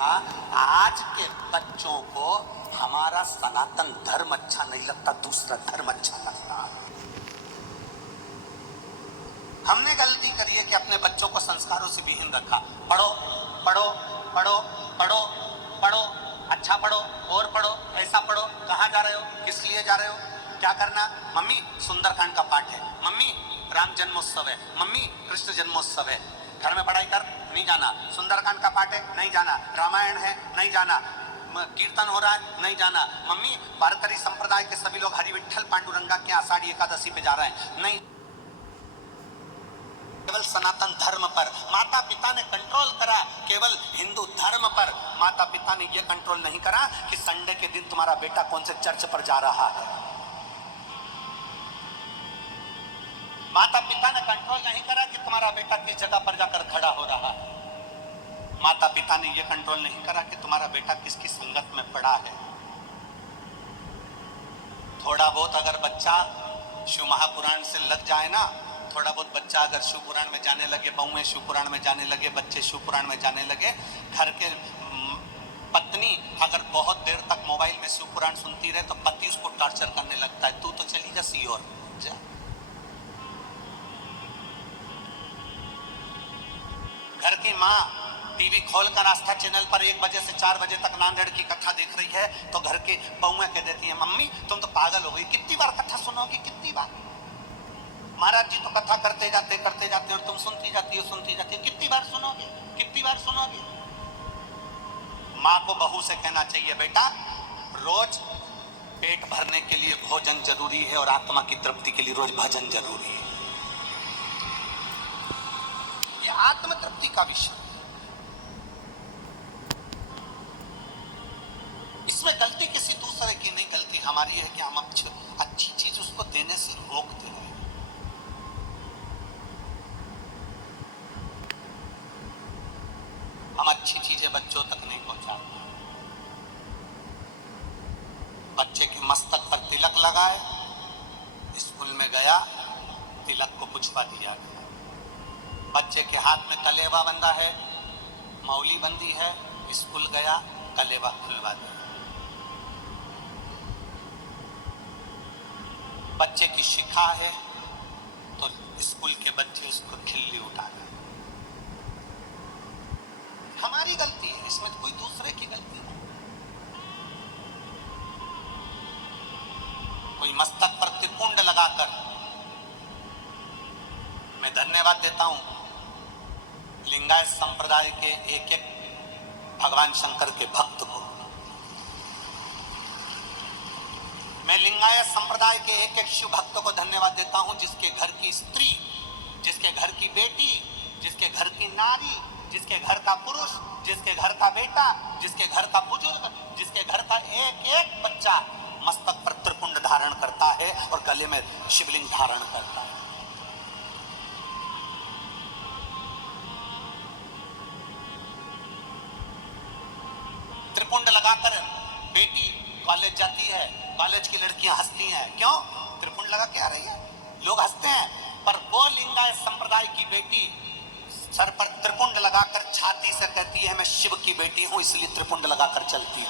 आज के बच्चों को हमारा सनातन धर्म अच्छा नहीं लगता, दूसरा धर्म अच्छा लगता। हमने गलती करी है कि अपने बच्चों को संस्कारों से विहीन रखा। पढ़ो पढ़ो पढ़ो पढ़ो पढ़ो, अच्छा पढ़ो और पढ़ो, ऐसा पढ़ो। कहाँ जा रहे हो, किस लिए जा रहे हो, क्या करना? मम्मी सुंदरकांड का पाठ है, मम्मी राम जन्मोत्सव है, मम्मी कृष्ण जन्मोत्सव है। घर में पढ़ाई कर, नहीं जाना। सुंदरकांड का पाठ है, नहीं जाना। रामायण है, नहीं जाना। कीर्तन हो रहा है, नहीं जाना। मम्मी वारकरी संप्रदाय के सभी लोग हरि विठ्ठल पांडुरंगा के आषाढ़ी एकादशी पे जा रहे हैं, नहीं। केवल सनातन धर्म पर माता पिता ने कंट्रोल करा, केवल हिंदू धर्म पर माता पिता ने यह कंट्रोल नहीं करा कि संडे के दिन तुम्हारा बेटा कौन से चर्च पर जा रहा है। माता पिता ने कंट्रोल नहीं करा कि तुम्हारा बेटा किस जगह पर जाकर खड़ा हो रहा है। माता पिता ने यह कंट्रोल नहीं करा कि तुम्हारा बेटा किसकी संगत में पड़ा है। थोड़ा बहुत अगर बच्चा शिव महापुराण से लग जाए ना, थोड़ा बहुत बच्चा अगर शिव पुराण में जाने लगे, बहुएं शिव पुराण में जाने लगे, बच्चे शिव पुराण में जाने लगे, घर के पत्नी अगर बहुत देर तक मोबाइल में शिव पुराण सुनती रहे तो पति उसको टॉर्चर करने लगता है, तू तो चली जा सीओर जा। घर की माँ टीवी खोलकर आस्था चैनल पर 1 बजे से 4 बजे तक नांदेड़ की कथा देख रही है तो घर की बहुएं कह देती है, मम्मी तुम तो पागल हो गई, कितनी बार कथा सुनोगी, कितनी बार? महाराज जी तो कथा करते जाते और तुम सुनती जाती हो, कितनी बार सुनोगे, कितनी बार सुनोगे? माँ को बहू से कहना चाहिए, बेटा रोज पेट भरने के लिए भोजन जरूरी है और आत्मा की तृप्ति के लिए रोज भजन जरूरी है। ये आत्म तृप्ति का विषय। इसमें गलती किसी दूसरे की नहीं, गलती हमारी है कि हम अच्छी चीज उसको देने से रोकते हैं। हम अच्छी चीजें बच्चों तक नहीं पहुंचाते। बच्चे के मस्तक पर तिलक लगाए, स्कूल में गया, तिलक को पुछवा दिया गया। बच्चे के हाथ में कलेवा बंधा है, मौली बंदी है, स्कूल गया, कलेवा खुलवा दिया। बच्चे की शिखा है तो स्कूल के बच्चे उसको खिल्ली उठा गए। हमारी गलती है, इसमें कोई दूसरे की गलती नहीं। कोई मस्तक पर त्रिपुंड लगाकर, मैं धन्यवाद देता हूं लिंगायत संप्रदाय के एक भगवान शंकर के भक्त को। मैं लिंगायत संप्रदाय के एक शिव भक्त को धन्यवाद देता हूं जिसके घर की स्त्री, जिसके घर की बेटी, जिसके घर की नारी, जिसके घर का पुरुष, जिसके घर का बेटा, जिसके घर का बुजुर्ग, जिसके घर का एक बच्चा मस्तक पर त्रिपुंड धारण करता है और गले में शिवलिंग धारण करता है। त्रिपुंड लगाकर बेटी कॉलेज जाती है, कॉलेज की लड़कियां हंसती हैं, क्यों? त्रिपुंड लगा के आ रही है, लोग हंसते हैं। पर वो लिंगायत संप्रदाय की बेटी सर पर त्रिपुंड लगाकर छाती से कहती है, मैं शिव की बेटी हूं इसलिए त्रिपुंड लगाकर चलती है।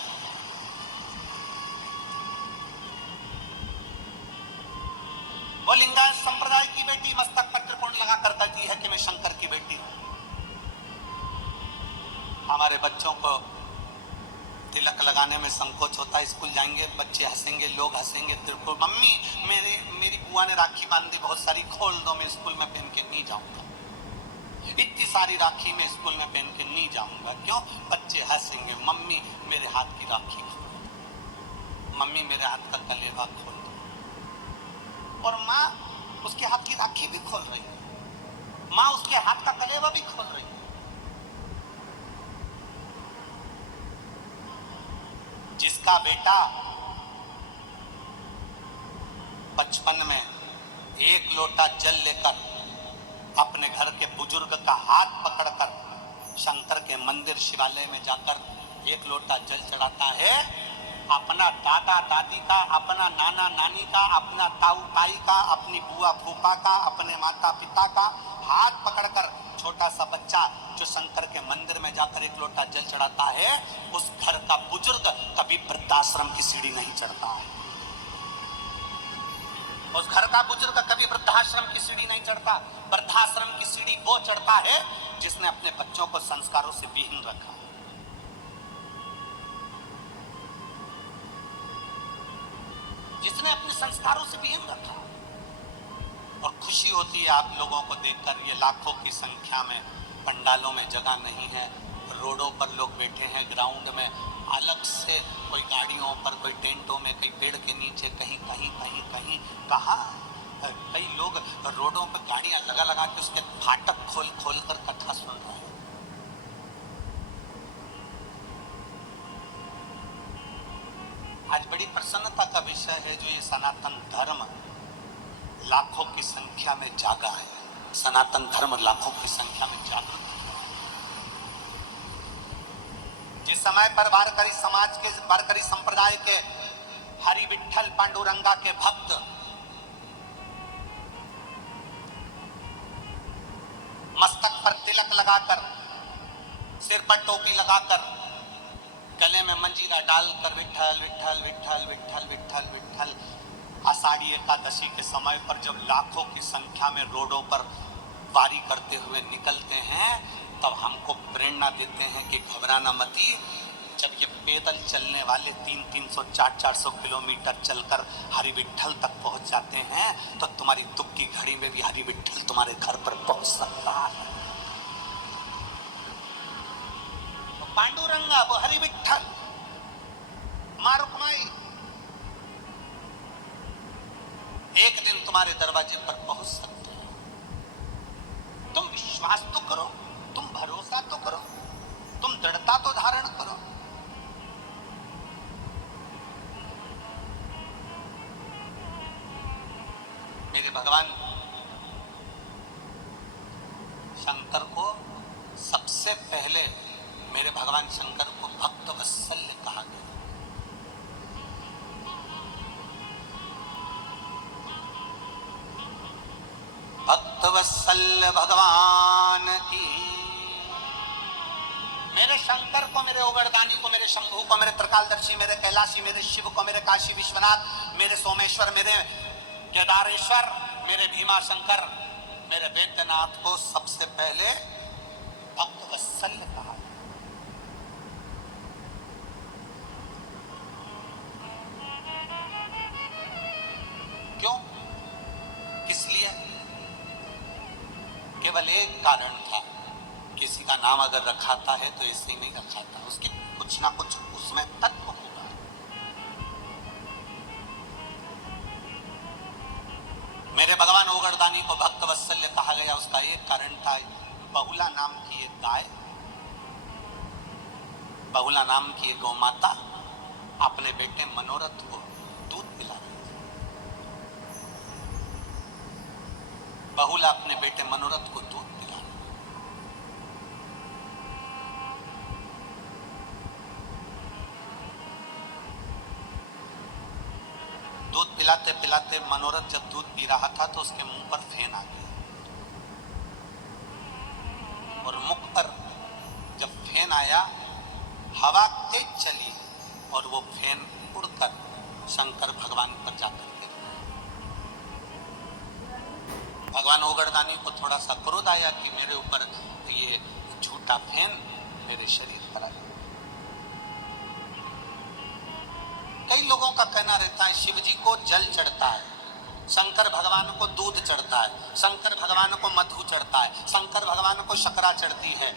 वो लिंगायत संप्रदाय की बेटी मस्तक पर त्रिपुंड लगाकर कहती है कि मैं शंकर की बेटी हूं। हमारे बच्चों को तिलक लगाने में संकोच होता है, स्कूल जाएंगे बच्चे हंसेंगे, लोग हंसेंगे। त्रिपुंड, मम्मी मेरी बुआ ने राखी बांधी बहुत सारी, खोल दो, मैं स्कूल में पहन के नहीं जाऊंगा। इतनी सारी राखी में स्कूल में पहन के नहीं जाऊंगा, क्यों? बच्चे हंसेंगे। मम्मी मेरे हाथ की राखी खोल दो, मम्मी मेरे हाथ का कलेवा खोल दो। और माँ उसके हाथ की राखी भी खोल रही है, माँ उसके हाथ का कलेवा भी खोल रही है। जिसका बेटा बचपन में 1 लोटा जल लेकर अपने घर के बुजुर्ग का हाथ पकड़कर शंकर के मंदिर शिवालय में जाकर 1 लोटा जल चढ़ाता है, अपना दादा दादी का, अपना नाना नानी का, अपना ताऊ ताई का, अपनी बुआ फूफा का, अपने माता पिता का हाथ पकड़कर छोटा सा बच्चा जो शंकर के मंदिर में जाकर एक लोटा जल चढ़ाता है, उस घर का बुजुर्ग कभी वृद्धाश्रम की सीढ़ी नहीं चढ़ता है। उस घर का बुजुर्ग कभी वृद्धाश्रम की सीढ़ी नहीं चढ़ता। वृद्धाश्रम की सीढ़ी वो चढ़ता है जिसने अपने बच्चों को संस्कारों से विहीन रखा। जिसने अपने संस्कारों से विहीन रखा। और खुशी होती है आप लोगों को देखकर, ये लाखों की संख्या में पंडालों में जगह नहीं है, रोडों पर लोग बैठे हैं, ग्राउंड में अलग से, कोई गाड़ियों पर, कोई टेंटों में, कहीं पेड़ के नीचे, कहीं कहीं कहीं कहीं कहाँ कई लोग रोडों पर गाड़ियां लगा लगा के उसके फाटक खोल खोल कर कथा सुन रहे हैं। आज बड़ी प्रसन्नता का विषय है जो ये सनातन धर्म लाखों की संख्या में जागा है। सनातन धर्म लाखों की संख्या में जागृत है। जिस समय पर वारकरी समाज के, वारकरी संप्रदाय के हरि विठ्ठल पांडुरंगा के भक्त मस्तक पर तिलक लगाकर, सिर पर टोपी लगाकर, गले में मंजीरा डालकर विठ्ठल विठ्ठल विठ्ठल विठ्ठल विठ्ठल विठ्ठल, आषाढ़ी एकादशी के समय पर जब लाखों की संख्या में रोडों पर वारी करते हुए निकलते हैं, तब हमको प्रेरणा देते हैं कि घबराना मती। जब ये पैदल चलने वाले 300, 400 किलोमीटर चलकर हरि विठ्ठल तक पहुंच जाते हैं, तो तुम्हारी दुख की घड़ी में भी हरि विठ्ठल तुम्हारे घर पर पहुंच सकता है। तो पांडुरंगा, वो हरि विठ्ठल, माँ रुक्माई एक दिन तुम्हारे दरवाजे पर पहुंच सकते हैं। तुम विश्वास तो करो, तुम भरोसा तो करो, तुम दृढ़ता तो धारण करो। मेरे भगवान शंकर को सबसे पहले, मेरे भगवान शंकर को भक्त वत्सल्य कहा गया। भक्त वत्सल्य भगवान की। मेरे शंकर को, मेरे ओगरदानी को, मेरे शंभू को, मेरे त्रिकालदर्शी, मेरे कैलाशी, मेरे शिव को, मेरे काशी विश्वनाथ, मेरे सोमेश्वर, मेरे केदारेश्वर, मेरे भीमा शंकर, मेरे वैद्यनाथ को सबसे पहले भक्त वत्सल्य कहा। क्यों? किस लिए? केवल एक कारण था, किसी का नाम अगर रखाता है तो ऐसे ही नहीं रखाता, उसके कुछ ना कुछ उसमें तत्व होगा। मेरे भगवान ओगरदानी को भक्त वत्सल्य कहा गया, उसका एक कारण था, बहुला नाम की एक गाय, बहुला नाम की एक गौ माता अपने बेटे मनोरथ को दूध पिला रही थी। बहुला अपने बेटे मनोरथ को दूध पिला रही। दूध पिलाते पिलाते मनोरथ जब दूध पी रहा था तो उसके मुंह पर फेन आ गई, और मुख पर जब फेन आया, हवा तेज चली और वो फेन उड़कर शंकर भगवान पर जाकर गिर गया। भगवान ओगरदानी को थोड़ा सा क्रोध आया कि मेरे ऊपर ये झूठा फेन मेरे शरीर पर आया। कई लोगों का कहना रहता है शिव जी को जल चढ़ता है, शंकर भगवान को दूध चढ़ता है, शंकर भगवान को मधु चढ़ता है, शंकर भगवान को शकरा चढ़ती है।